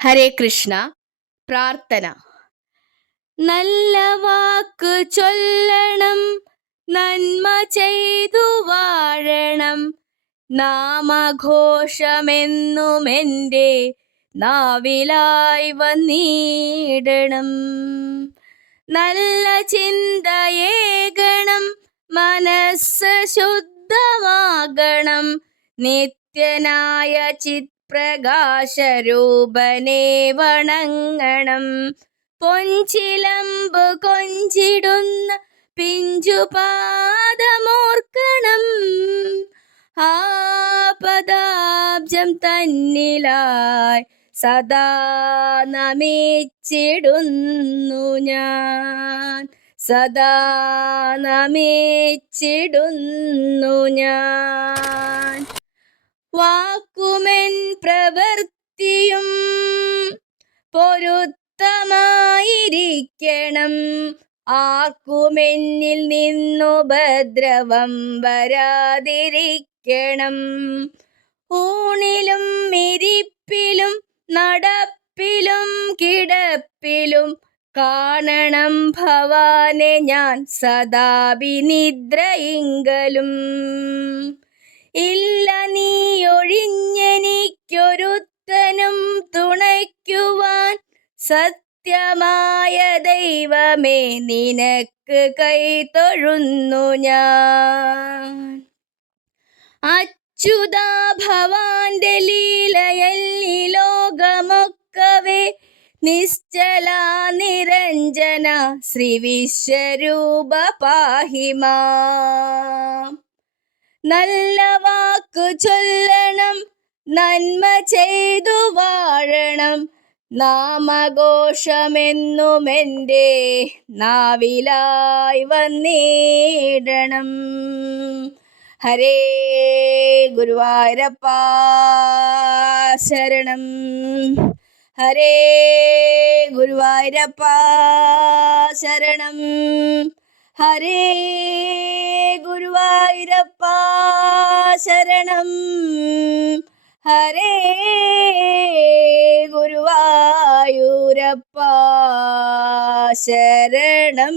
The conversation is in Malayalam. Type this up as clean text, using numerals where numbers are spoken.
ഹരേ കൃഷ്ണ. പ്രാർത്ഥന. നല്ല വാക്ക് ചൊല്ലണം, നന്മ ചെയ്തു വാഴണം, നാമഘോഷമെന്നുമെൻ്റെ നാവിലായി വന്നിടണം. നല്ല ചിന്തയേകണം, മനസ്സ് ശുദ്ധമാകണം, നിത്യനായ ചിത്പ്രകാശരൂപനെ വണങ്ങണം. പൊൻചിലമ്പ് കൊഞ്ചിടുന്ന പിഞ്ചുപാദമോർക്കണം, ആ പദാബ്ജം തന്നിലായി സദാ നമിച്ചിടുന്നു ഞാൻ, സദാ നമിച്ചിടുന്നു ഞാൻ. വാക്കുമെൻ പ്രവൃത്തിയും പൊരുത്തമായിരിക്കണം, ആർക്കുമെന്നിൽ നിന്നുപദ്രവം വരാതിരിക്കണം. ഊണിലും ഇരിപ്പിലും നടപ്പിലും കിടപ്പിലും കാണണം ഭവാനെ ഞാൻ സദാ വിനിദ്രയിങ്കലും. ഇല്ല നീ ഒഴിഞ്ഞെനിക്കൊരുത്തനും തുണയ്ക്കുവാൻ, സത്യമായ ദൈവമേ നിനക്ക് കൈതൊഴുന്നു ഞാൻ. അച്യുതാ ഭവാന്റെ ലീലയല്ലി ലോകമൊക്കവേ, നിശ്ചല നിരഞ്ജന ശ്രീ വിശ്വരൂപ പാഹി മാം. നല്ല വാക്കു ചൊല്ലണം, നന്മ ചെയ്തു വാഴണം, നാമഘോഷമെന്നുമെൻ്റെ നാവിലായി വന്നിടണം. ഹരേ ഗുരുവായൂരപ്പ ശരണം, ഹരേ ഗുരുവായൂരപ്പ ശരണം, ഹരേ ഗുരുവായൂരപ്പ ശരണം, ഹരേ ഗുരുവായൂരപ്പ ശരണം.